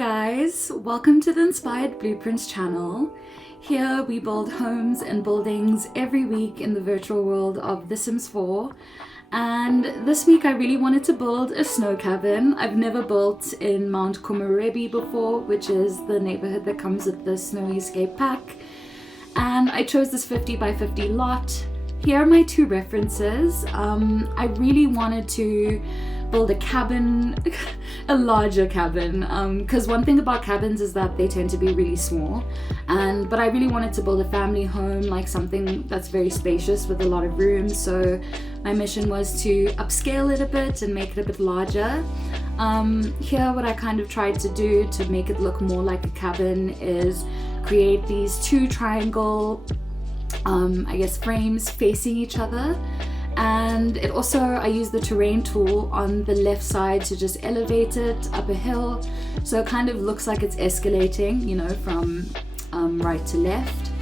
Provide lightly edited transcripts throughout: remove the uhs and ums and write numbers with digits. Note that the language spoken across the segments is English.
guys, welcome to the Inspired Blueprints channel. Here we build homes and buildings every week in the virtual world of The Sims 4. And this week I really wanted to build a snow cabin. I've never built in Mount Komorebi before, which is the neighborhood that comes with the Snowy Escape pack. And I chose this 50 by 50 lot. Here are my two references. I really wanted to build a cabin, a larger cabin, because one thing about cabins is that they tend to be really small, but I really wanted to build a family home, like something that's very spacious with a lot of room. So my mission was to upscale it a bit and make it a bit larger. Here what I kind of tried to do to make it look more like a cabin is create these two triangle frames facing each other. And it also, I used the terrain tool on the left side to just elevate it up a hill, so it kind of looks like it's escalating, you know, from right to left.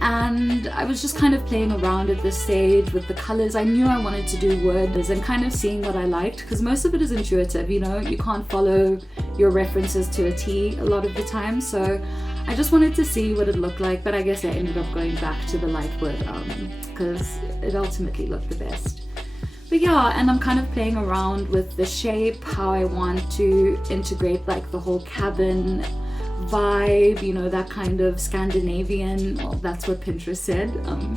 And I was just kind of playing around at this stage with the colors. I knew I wanted to do wood and kind of seeing what I liked, because most of it is intuitive, you know, you can't follow your references to a T a lot of the time. So I just wanted to see what it looked like, but I guess I ended up going back to the light wood because it ultimately looked the best. But yeah, and I'm kind of playing around with the shape, how I want to integrate like the whole cabin vibe, you know, that kind of Scandinavian, well, that's what Pinterest said.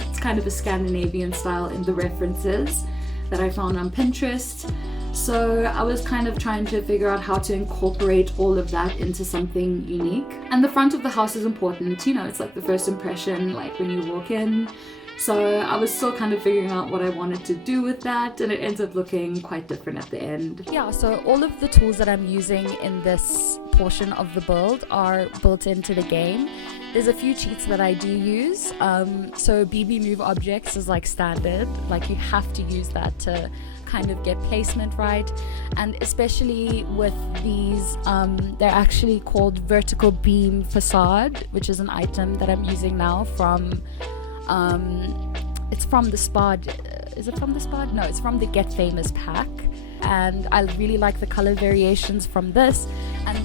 It's kind of a Scandinavian style in the references that I found on Pinterest. So I was kind of trying to figure out how to incorporate all of that into something unique. And the front of the house is important, you know, it's like the first impression, like when you walk in. So I was still kind of figuring out what I wanted to do with that, and it ends up looking quite different at the end. Yeah, so all of the tools that I'm using in this portion of the build are built into the game. There's a few cheats that I do use. So BB move objects is like standard, like you have to use that to kind of get placement right. And especially with these, they're actually called vertical beam facade, which is an item that I'm using now from it's from the Spod. Is it from the Spod? No, it's from the Get Famous pack, and I really like the color variations from this. And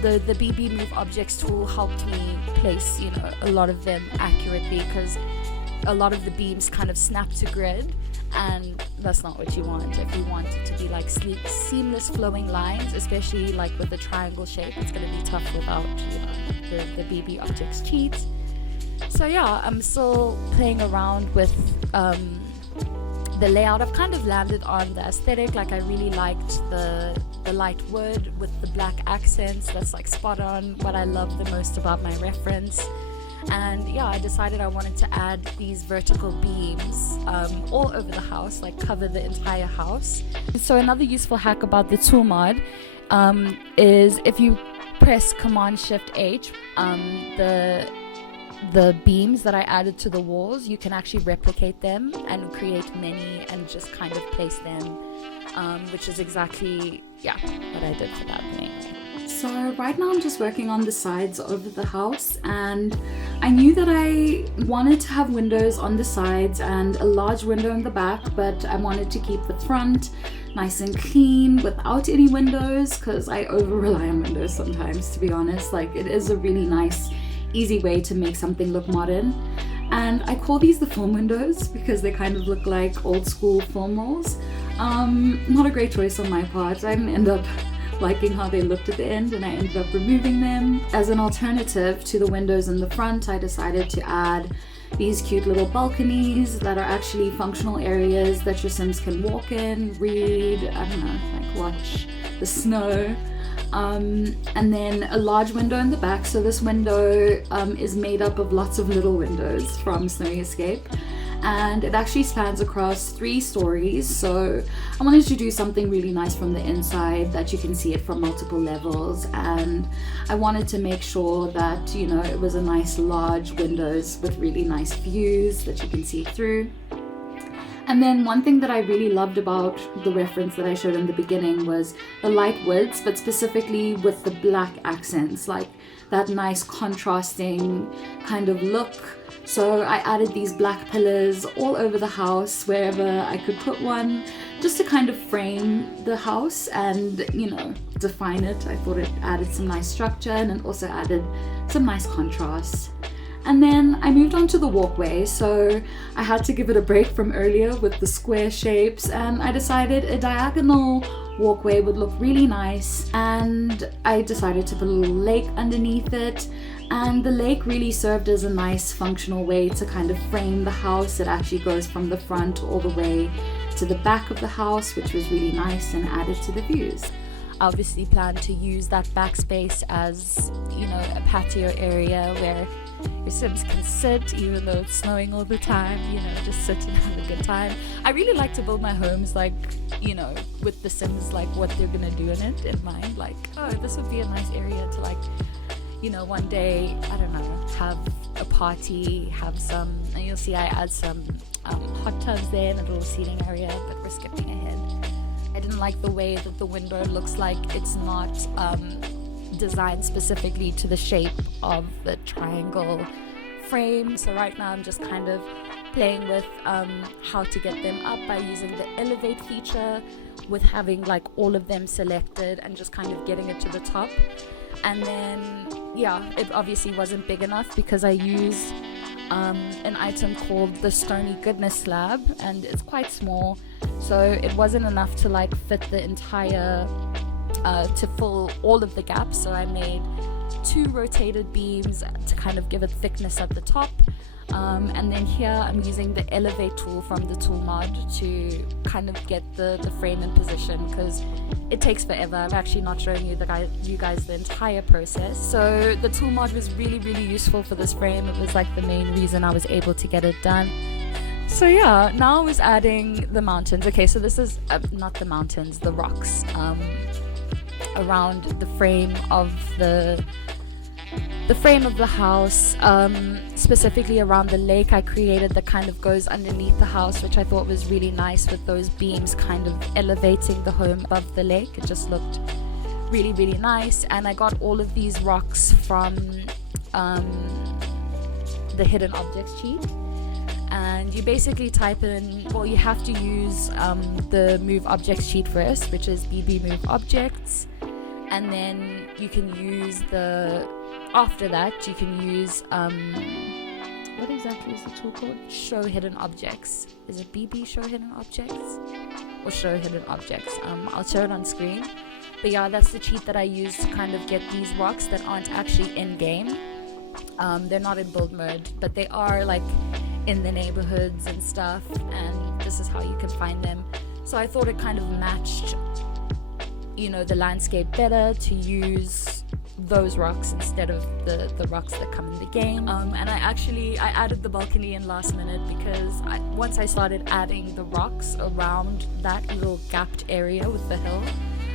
the BB move objects tool helped me place, you know, a lot of them accurately, because a lot of the beams kind of snap to grid, and that's not what you want. If you want it to be like seamless flowing lines, especially like with the triangle shape, it's going to be tough without, you know, the BB objects cheats. So yeah, I'm still playing around with the layout. I've kind of landed on the aesthetic. Like I really liked the light wood with the black accents. That's like spot on what I love the most about my reference. And yeah, I decided I wanted to add these vertical beams all over the house, like cover the entire house. So another useful hack about the tool mod is if you press Command Shift H, the beams that I added to the walls, you can actually replicate them and create many and just kind of place them, which is exactly, yeah, what I did for that anyway. So right now I'm just working on the sides of the house, and I knew that I wanted to have windows on the sides and a large window in the back, but I wanted to keep the front nice and clean without any windows, because I over rely on windows sometimes, to be honest. Like it is a really nice easy way to make something look modern. And I call these the film windows because they kind of look like old school film rolls. Not a great choice on my part. I didn't end up liking how they looked at the end, and I ended up removing them. As an alternative to the windows in the front, I decided to add these cute little balconies that are actually functional areas that your Sims can walk in, read, I don't know, like watch the snow. And then a large window in the back. So this window is made up of lots of little windows from Snowy Escape, and it actually spans across 3 stories. So I wanted to do something really nice from the inside that you can see it from multiple levels, and I wanted to make sure that, you know, it was a nice large windows with really nice views that you can see through. And then one thing that I really loved about the reference that I showed in the beginning was the light woods, but specifically with the black accents, like that nice contrasting kind of look. So I added these black pillars all over the house, wherever I could put one, just to kind of frame the house and, define it. I thought it added some nice structure and it also added some nice contrast. And then I moved on to the walkway, so I had to give it a break from earlier with the square shapes, and I decided a diagonal walkway would look really nice, and I decided to put a little lake underneath it. And the lake really served as a nice functional way to kind of frame the house. It actually goes from the front all the way to the back of the house, which was really nice and added to the views. I obviously plan to use that backspace as, a patio area where your Sims can sit, even though it's snowing all the time, just sit and have a good time. I really like to build my homes with the Sims, what they're gonna do in it in mind. This would be a nice area to one day, I don't know, have a party, have some, and you'll see I add some hot tubs there and a little seating area, but we're skipping ahead. I didn't like the way that the window looks like it's not designed specifically to the shape of the triangle frame. So right now I'm just kind of playing with how to get them up by using the elevate feature, with having all of them selected and just kind of getting it to the top. And then it obviously wasn't big enough because I used an item called the Stony Goodness Slab, and it's quite small, so it wasn't enough to fit the entire to fill all of the gaps. So I made 2 rotated beams to kind of give it thickness at the top, and then here I'm using the elevate tool from the tool mod to kind of get the frame in position, because it takes forever. I'm actually not showing you guys the entire process. So the tool mod was really, really useful for this frame. It was the main reason I was able to get it done. So now I was adding the mountains. Okay, so this is not the mountains, the rocks around the frame of the house, specifically around the lake. I created that kind of goes underneath the house, which I thought was really nice, with those beams kind of elevating the home above the lake. It just looked really, really nice. And I got all of these rocks from the hidden objects cheat. And you basically type in, you have to use the move objects cheat first, which is BB move objects, and then you can use after that you can use what exactly is the tool called? Show hidden objects. Is it BB show hidden objects or show hidden objects? I'll show it on screen. But that's the cheat that I use to kind of get these rocks that aren't actually in game. They're not in build mode, but they are in the neighborhoods and stuff, and this is how you can find them. So I thought it kind of matched the landscape better to use those rocks instead of the rocks that come in the game. And I added the balcony in last minute, because once I started adding the rocks around that little gapped area with the hill,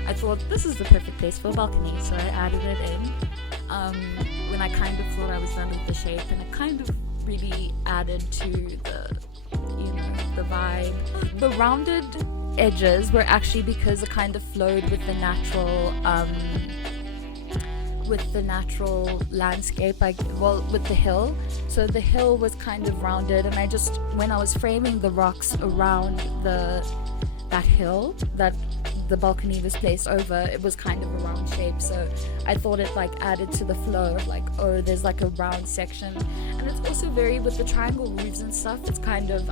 I thought this is the perfect place for a balcony, so I added it in when I kind of thought I was done with the shape, and it kind of really added to the vibe. The rounded edges were actually because it kind of flowed with the natural landscape, with the hill. So the hill was kind of rounded, and when I was framing the rocks around that hill that the balcony was placed over, it was kind of a round shape, so I thought it added to the flow of there's a round section. And it's also very, with the triangle roofs and stuff, it's kind of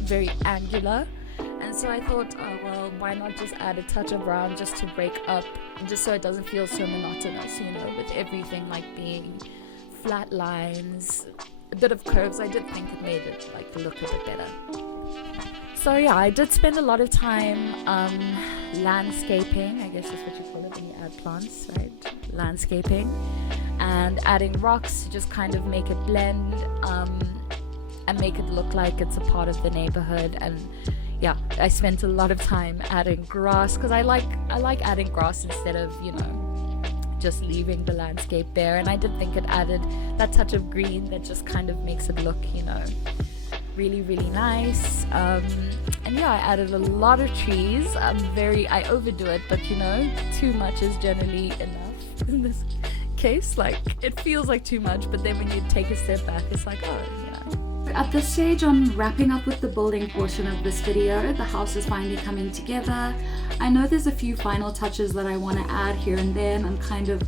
very angular, and so I thought, why not just add a touch of brown just to break up, just so it doesn't feel so monotonous, with everything being flat lines, a bit of curves. I did think it made it look a bit better. So I did spend a lot of time landscaping, I guess that's what you call it when you add plants, right? Landscaping, and adding rocks to just kind of make it blend and make it look like it's a part of the neighborhood. And I spent a lot of time adding grass, because I like adding grass instead of just leaving the landscape bare. And I did think it added that touch of green that just kind of makes it look really, really nice. And yeah, I added a lot of trees. I overdo it, but you know, too much is generally enough in this case. Like, it feels like too much, but then when you take a step back, it's like, oh, you know. At this stage, I'm wrapping up with the building portion of this video. The house is finally coming together. I know there's a few final touches that I want to add here and there, and I'm kind of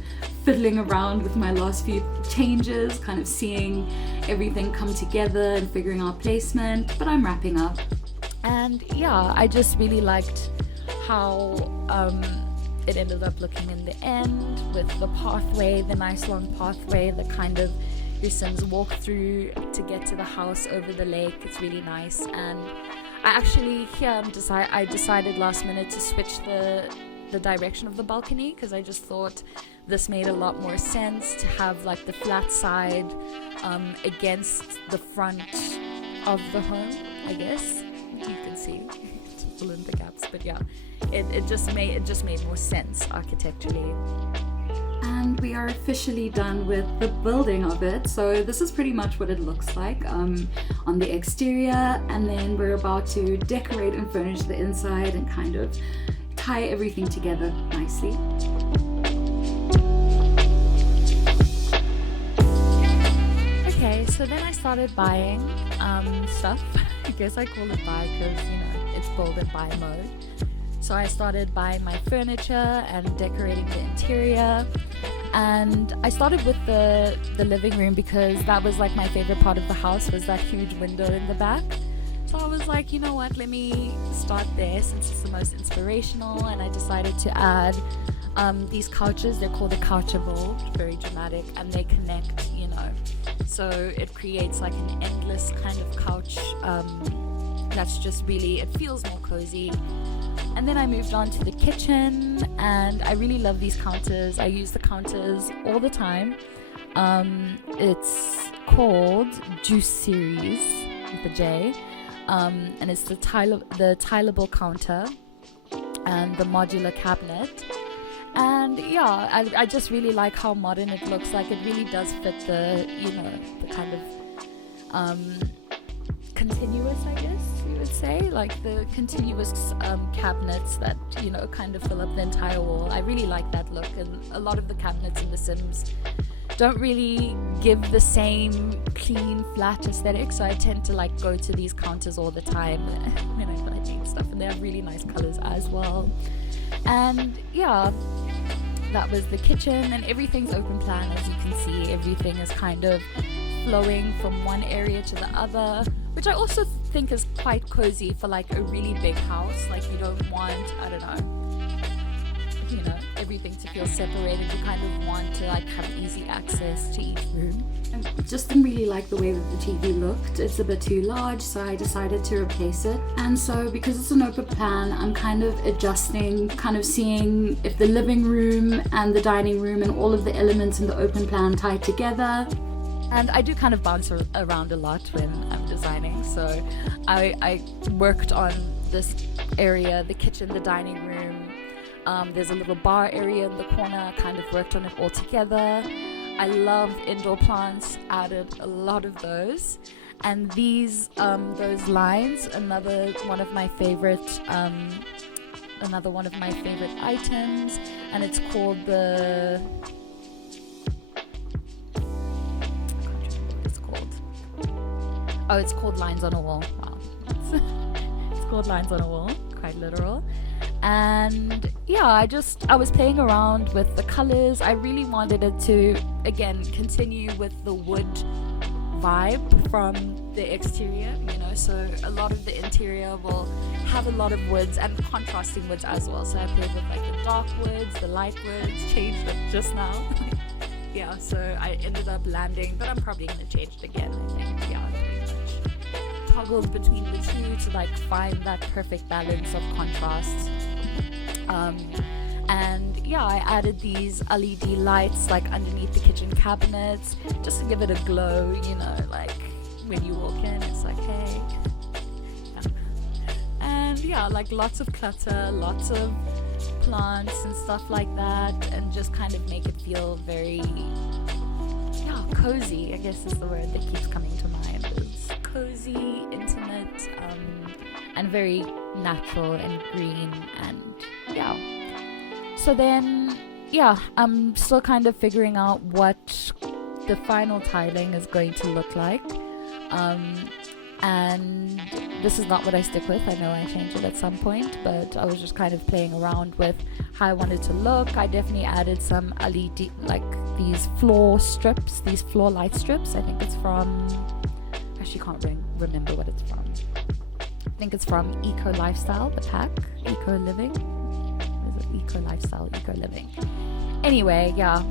fiddling around with my last few changes, kind of seeing everything come together and figuring out placement, but I'm wrapping up. And yeah, I just really liked how it ended up looking in the end, with the pathway, the nice long pathway that kind of your Sims walk through to get to the house over the lake. It's really nice. And I actually I decided last minute to switch the direction of the balcony, because I just thought this made a lot more sense to have like the flat side against the front of the home, I guess you can see to fill in the gaps. But yeah, it just made more sense architecturally. And we are officially done with the building of it. So this is pretty much what it looks like on the exterior, and then we're about to decorate and furnish the inside and kind of tie everything together nicely. Okay, so then I started buying stuff. I guess I call it buy because, you know, it's build and buy mode. So I started buying my furniture and decorating the interior. And I started with the living room because that was like my favorite part of the house, was that huge window in the back. So I was like, you know what, let me start there since it's the most inspirational. And I decided to add these couches. They're called a couchable, very dramatic, and they connect, you know. So it creates like an endless kind of couch that's just really, it feels more cozy. And then I moved on to the kitchen, and I really love these counters. I use the counters all the time. It's called Juice Series with a J, and it's the tileable counter and the modular cabinet. And yeah, I just really like how modern it looks. Like, it really does fit the, you know, the kind of continuous, I guess you would say, like the continuous cabinets that, you know, kind of fill up the entire wall. I really like that look, and a lot of the cabinets in The Sims don't really give the same clean, flat aesthetic, so I tend to like go to these counters all the time when I need stuff, and they have really nice colors as well. And yeah, that was the kitchen, and everything's open plan. As you can see, everything is kind of flowing from one area to the other, which I also think is quite cozy for like a really big house. Like, you don't want, I don't know, you know, everything to feel separated. You kind of want to like have easy access to each room. I just didn't really like the way that the TV looked. It's a bit too large, so I decided to replace it. And so because it's an open plan, I'm kind of adjusting, kind of seeing if the living room and the dining room and all of the elements in the open plan tie together. And I do kind of bounce around a lot when I'm designing. So I worked on this area, the kitchen, the dining room. There's a little bar area in the corner. I kind of worked on it all together. I love indoor plants, added a lot of those. And these, those lines, another one of my favorite items, and it's called the... Oh, it's called Lines on a Wall. Wow. It's called Lines on a Wall, quite literal. And yeah, I was playing around with the colors. I really wanted it to, again, continue with the wood vibe from the exterior, you know, so a lot of the interior will have a lot of woods and contrasting woods as well. So I played with like the dark woods, the light woods, changed it just now. Yeah, so I ended up landing, but I'm probably going to change it again, I think. Yeah, pretty much toggled between the two to like find that perfect balance of contrast. And yeah, I added these LED lights like underneath the kitchen cabinets just to give it a glow, you know, like when you walk in, it's like, hey. Yeah. And yeah, like lots of clutter, lots of plants and stuff like that, and just kind of make it feel very, yeah, cozy, I guess is the word that keeps coming to mind. It's cozy, and very natural and green, and yeah. So then, yeah, I'm still kind of figuring out what the final tiling is going to look like. And this is not what I stick with. I know I change it at some point, but I was just kind of playing around with how I wanted to look. I definitely added some LED, like these floor strips, these floor light strips. I think it's from, actually can't remember what it's from. I think it's from Eco Lifestyle, the pack, Eco Living. Is it Eco Lifestyle, Eco Living? Anyway, yeah,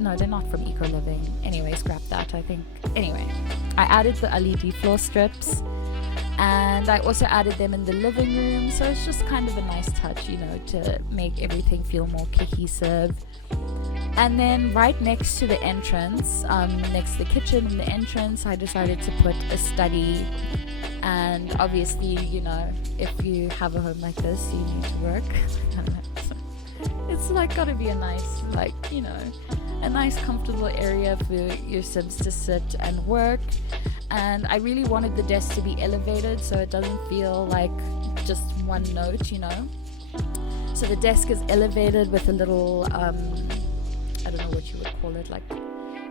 no, they're not from Eco Living. Anyway, scrap that, I think. Anyway, I added the LED floor strips, and I also added them in the living room, so it's just kind of a nice touch, you know, to make everything feel more cohesive. And then right next to the entrance, next to the kitchen and the entrance, I decided to put a study. And obviously, you know, if you have a home like this, you need to work. It's like gotta be a nice, like, you know, a nice comfortable area for your Sims to sit and work. And I really wanted the desk to be elevated so it doesn't feel like just one note, you know. So the desk is elevated with a little I don't know what you would call it, like,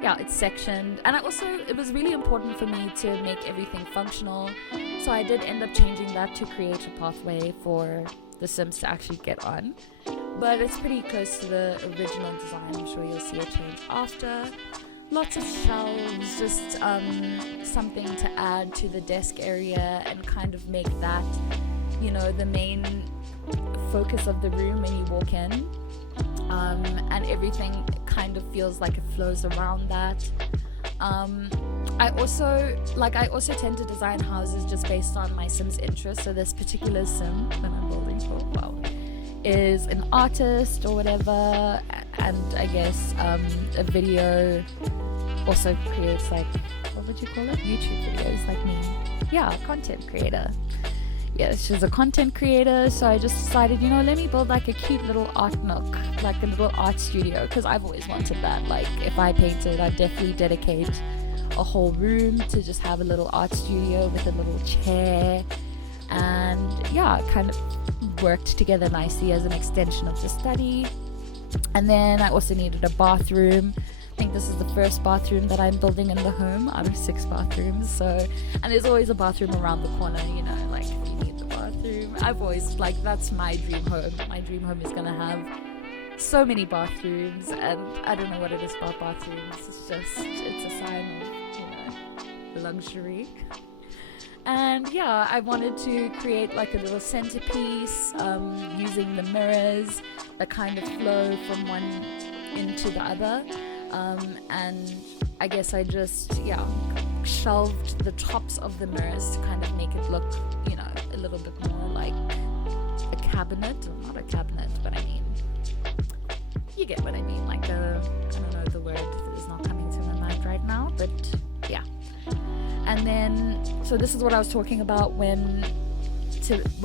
yeah, it's sectioned. And it was really important for me to make everything functional, so I did end up changing that to create a pathway for the Sims to actually get on. But it's pretty close to the original design. I'm sure you'll see a change after. Lots of shelves, just something to add to the desk area and kind of make that, you know, the main focus of the room when you walk in. And everything kind of feels like it flows around that. I also tend to design houses just based on my Sim's interests. So this particular Sim that I'm building for, wow, is an artist or whatever, and I guess a video also creates, like, what would you call it? YouTube videos, like me. Yeah, content creator. Yeah, she's a content creator, so I just decided, you know, let me build like a cute little art nook, like a little art studio, because I've always wanted that. Like, if I painted, I'd definitely dedicate a whole room to just have a little art studio with a little chair, and yeah, it kind of worked together nicely as an extension of the study. And then I also needed a bathroom. I think this is the first bathroom that I'm building in the home out of 6 bathrooms. So, and there's always a bathroom around the corner, you know, like if you need the bathroom. I've always, like, that's my dream home. My dream home is gonna have so many bathrooms, and I don't know what it is about bathrooms. It's a sign of, you know, luxury. And yeah, I wanted to create like a little centerpiece using the mirrors that kind of flow from one into the other. And I guess I just, yeah, shelved the tops of the mirrors to kind of make it look, you know, a little bit more like a cabinet. Or not a cabinet, but I mean, you get what I mean. Like I don't know, the word is not coming to my mind right now, but yeah. And then, so this is what I was talking about when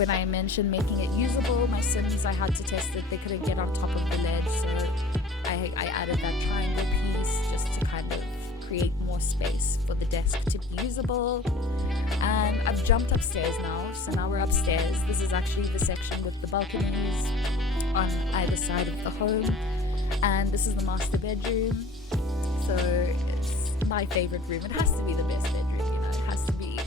I mentioned making it usable. My Sims, I had to test it. They couldn't get on top of the ledge, so I added that triangle piece just to kind of create more space for the desk to be usable. And I've jumped upstairs now, so now we're upstairs. This is actually the section with the balconies on either side of the home. And this is the master bedroom. So it's my favorite room. It has to be the best bedroom, you know. It has to be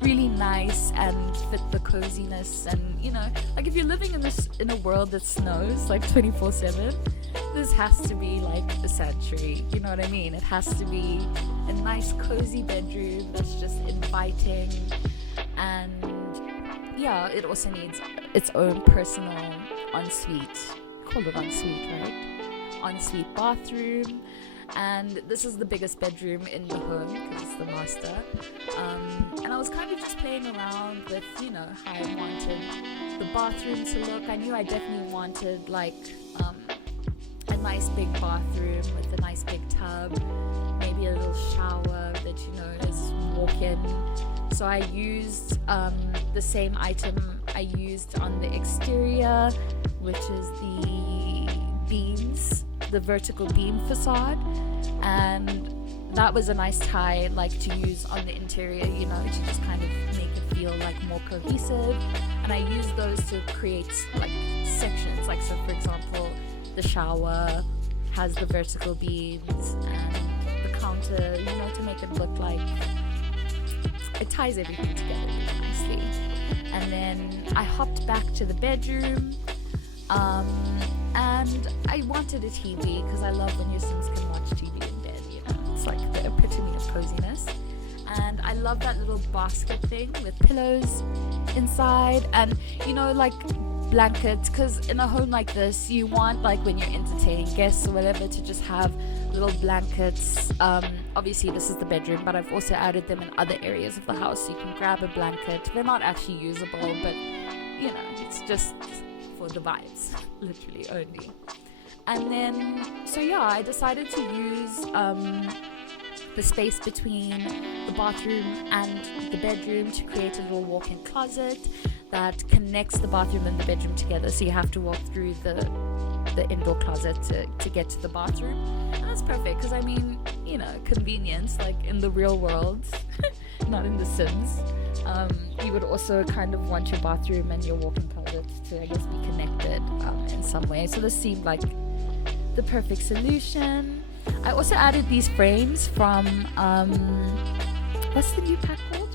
really nice and fit the coziness, and you know, like if you're living in a world that snows like 24/7, this has to be like a sanctuary, you know what I mean? It has to be a nice cozy bedroom that's just inviting, and yeah, it also needs its own personal ensuite. Call it ensuite, right? Ensuite bathroom. And this is the biggest bedroom in the home because it's the master. And I was kind of just playing around with, you know, how I wanted the bathroom to look. I knew I definitely wanted like a nice big bathroom with a nice big tub, maybe a little shower that, you know, is walk-in. So I used the same item I used on the exterior, which is the beams, the vertical beam facade, and that was a nice tie like to use on the interior, you know, to just kind of make it feel like more cohesive, and I use those to create like sections. Like, so for example, the shower has the vertical beams and the counter, you know, to make it look like it ties everything together really nicely. And then I hopped back to the bedroom, and I wanted a TV because I love when your Sims can watch TV in bed, you know, it's like the epitome of coziness. And I love that little basket thing with pillows inside, and you know, like blankets, because in a home like this you want, like when you're entertaining guests or whatever, to just have little blankets. Obviously this is the bedroom, but I've also added them in other areas of the house, so you can grab a blanket. They're not actually usable, but you know, it's just for the vibes, literally only. And then so yeah, I decided to use the space between the bathroom and the bedroom to create a little walk-in closet that connects the bathroom and the bedroom together, so you have to walk through the indoor closet to get to the bathroom. And that's perfect because, I mean, you know, convenience, like in the real world, not in The Sims. You would also kind of want your bathroom and your walk-in closet to, I guess, be connected in some way. So this seemed like the perfect solution. I also added these frames from what's the new pack called?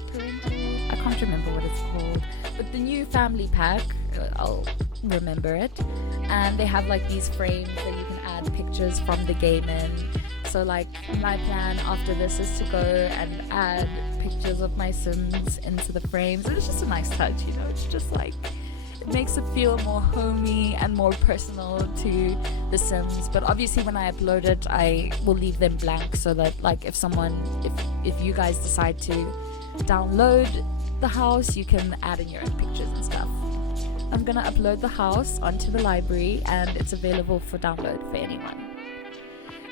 I can't remember what it's called, but the new family pack, I'll remember it. And they have like these frames that you can add pictures from the game in. So like my plan after this is to go and add pictures of my Sims into the frames. And it's just a nice touch, you know, it's just like, it makes it feel more homey and more personal to The Sims. But obviously when I upload it, I will leave them blank, so that like if you guys decide to download the house, you can add in your own pictures and stuff. I'm gonna upload the house onto the library, and it's available for download for anyone.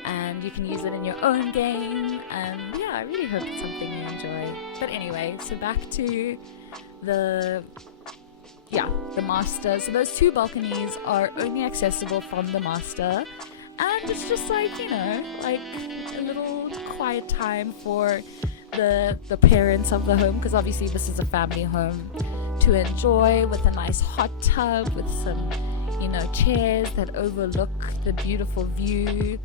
And you can use it in your own game, and yeah, I really hope it's something you enjoy. But anyway, so back to the master. So those two balconies are only accessible from the master, and it's just like, you know, like a little quiet time for the parents of the home, because obviously this is a family home, to enjoy with a nice hot tub with some, you know, chairs that overlook the beautiful view.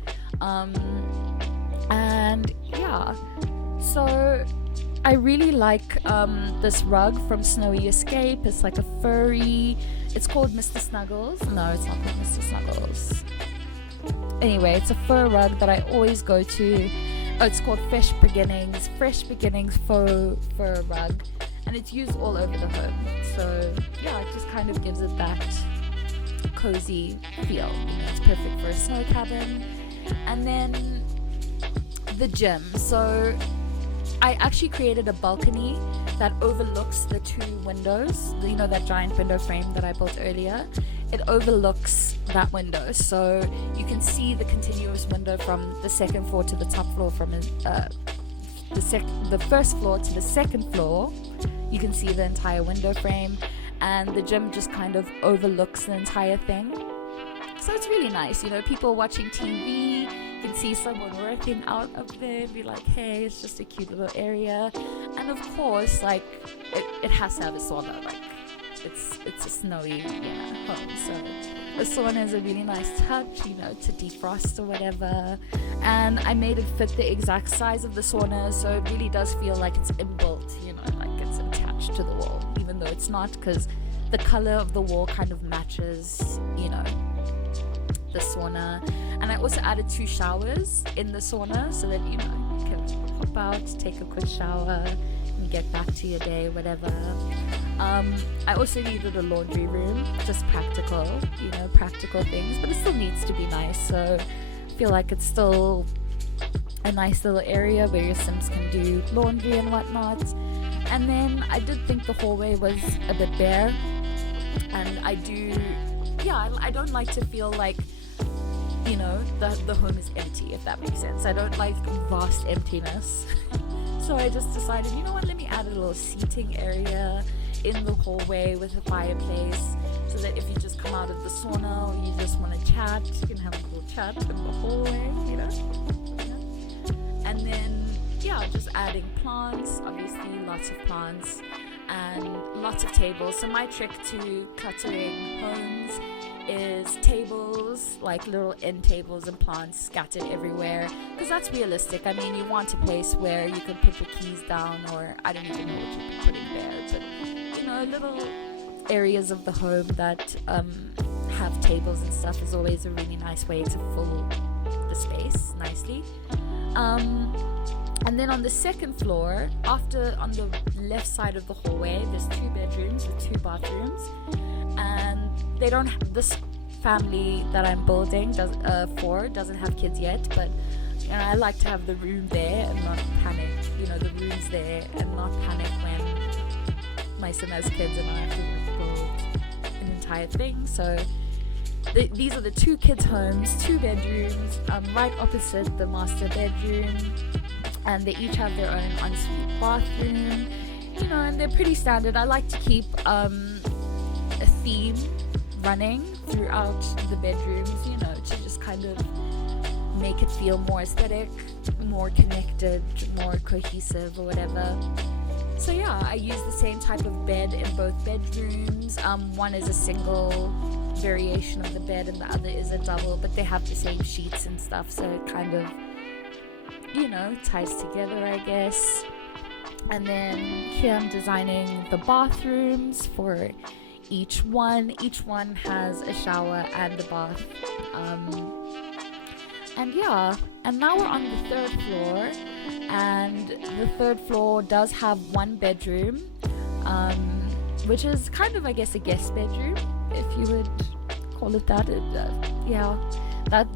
And yeah, so I really like this rug from Snowy Escape. It's like a furry, it's called Mr. Snuggles. No, it's not called Mr. Snuggles. Anyway, it's a fur rug that I always go to. Oh, it's called Fresh Beginnings faux fur rug, and it's used all over the home. So yeah, it just kind of gives it that cozy feel. You know, it's perfect for a snow cabin. And then the gym. So I actually created a balcony that overlooks the two windows. You know, that giant window frame that I built earlier? It overlooks that window, so you can see the continuous window from the second floor to the top floor, from the first floor to the second floor. You can see the entire window frame, and the gym just kind of overlooks the entire thing. So it's really nice, you know, people watching TV, you can see someone working out up there and be like, hey, it's just a cute little area. And of course, like, it has to have a sauna, like, it's a snowy, you know, home, so the sauna is a really nice touch, you know, to defrost or whatever. And I made it fit the exact size of the sauna, so it really does feel like it's inbuilt, you know, like it's attached to the wall, even though it's not, because the color of the wall kind of matches, you know, the sauna. And I also added 2 showers in the sauna, so that, you know, you can hop out, take a quick shower and get back to your day, whatever. I also needed a laundry room, just practical, you know, practical things, but it still needs to be nice, so I feel like it's still a nice little area where your Sims can do laundry and whatnot. And then I did think the hallway was a bit bare, and I don't like to feel like, you know, the home is empty, if that makes sense. I don't like vast emptiness. So I just decided, you know what, let me add a little seating area in the hallway with a fireplace, so that if you just come out of the sauna or you just want to chat, you can have a little chat in the hallway, you know. And then, yeah, just adding plants, obviously lots of plants. and lots of tables. So my trick to cluttering homes is tables, like little end tables and plants scattered everywhere, because that's realistic. I mean, you want a place where you can put your keys down, or I don't even know what you'd be putting there, but little areas of the home that have tables and stuff is always a really nice way to fill the space nicely. And then on the second floor, on the left side of the hallway, there's 2 bedrooms with 2 bathrooms, and they don't this family that I'm building doesn't have kids yet, but I like to have the room there and not panic. The room's there and not panic when my son has kids and I have to build an entire thing. So these are the 2 kids' homes, 2 bedrooms, right opposite the master bedroom, and they each have their own ensuite bathroom, and they're pretty standard. I like to keep a theme running throughout the bedrooms, to just kind of make it feel more aesthetic, more connected, more cohesive, or whatever. So yeah, I use the same type of bed in both bedrooms. One is a single variation of the bed and the other is a double, but they have the same sheets and stuff, so it kind of ties together, I guess. And then here I'm designing the bathrooms for each one has a shower and a bath, and now we're on the 3rd floor, and the 3rd floor does have 1 bedroom, which is kind of, I guess, a guest bedroom, if you would call it that.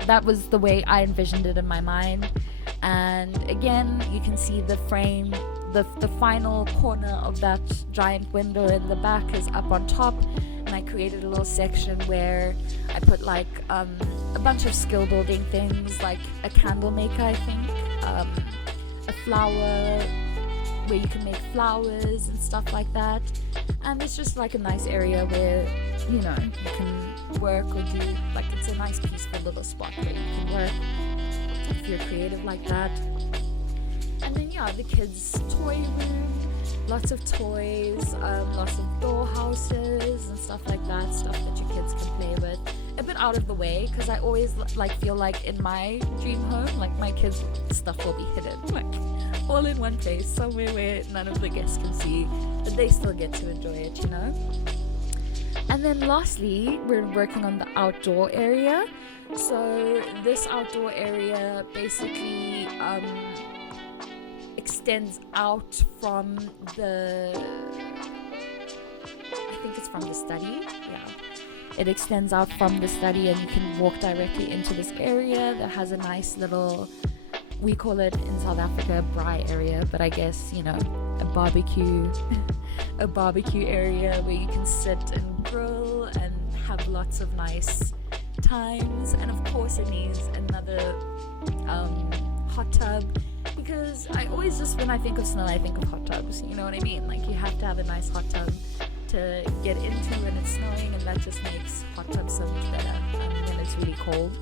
That was the way I envisioned it in my mind. And again, you can see the frame, the final corner of that giant window in the back is up on top, and I created a little section where I put like a bunch of skill building things, like a candle maker, I think, a flower where you can make flowers and stuff like that. And it's just like a nice area where you can work or do, like, it's a nice peaceful little spot where you can work if you're creative like that. And then the kids' toy room, lots of toys, lots of doll houses and stuff like that, stuff that your kids can play with. A bit out of the way, because I always feel like in my dream home, like, my kids' stuff will be hidden, like all in one place, somewhere where none of the guests can see, but they still get to enjoy it, And then lastly, we're working on the outdoor area. So this outdoor area basically extends out from I think it's from the study. It extends out from the study, and you can walk directly into this area that has a nice little, we call it in South Africa a braai area, but I guess, a barbecue area where you can sit and grill and have lots of nice times. And of course it needs another hot tub, because I always just, when I think of snow, I think of hot tubs, you know what I mean? Like, you have to have a nice hot tub to get into when it's snowing, and that just makes hot tubs so much better when it's really cold.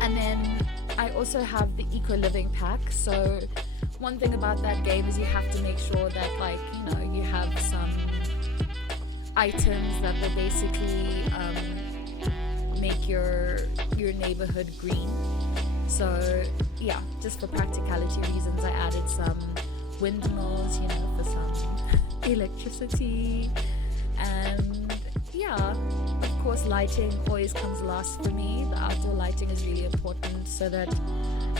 And then I also have the eco living pack. So one thing about that game is you have to make sure that, like, you have some items that will basically make your neighborhood green. So just for practicality reasons, I added some windmills, for some electricity. And of course, lighting always comes last for me. The outdoor lighting is really important, so that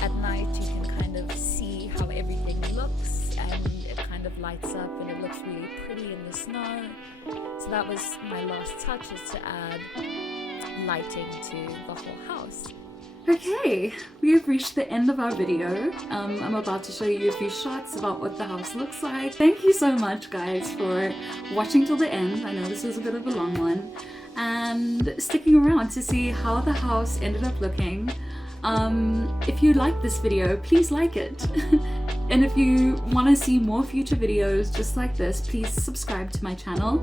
at night you can kind of see how everything looks, and it kind of lights up and it looks really pretty in the snow. So that was my last touch, is to add lighting to the whole house. Okay, we have reached the end of our video. I'm about to show you a few shots about what the house looks like. Thank you so much, guys, for watching till the end. I know this was a bit of a long one, and sticking around to see how the house ended up looking. If you like this video, please like it. And if you want to see more future videos just like this, please subscribe to my channel.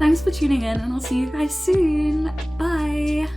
Thanks for tuning in, and I'll see you guys soon. Bye!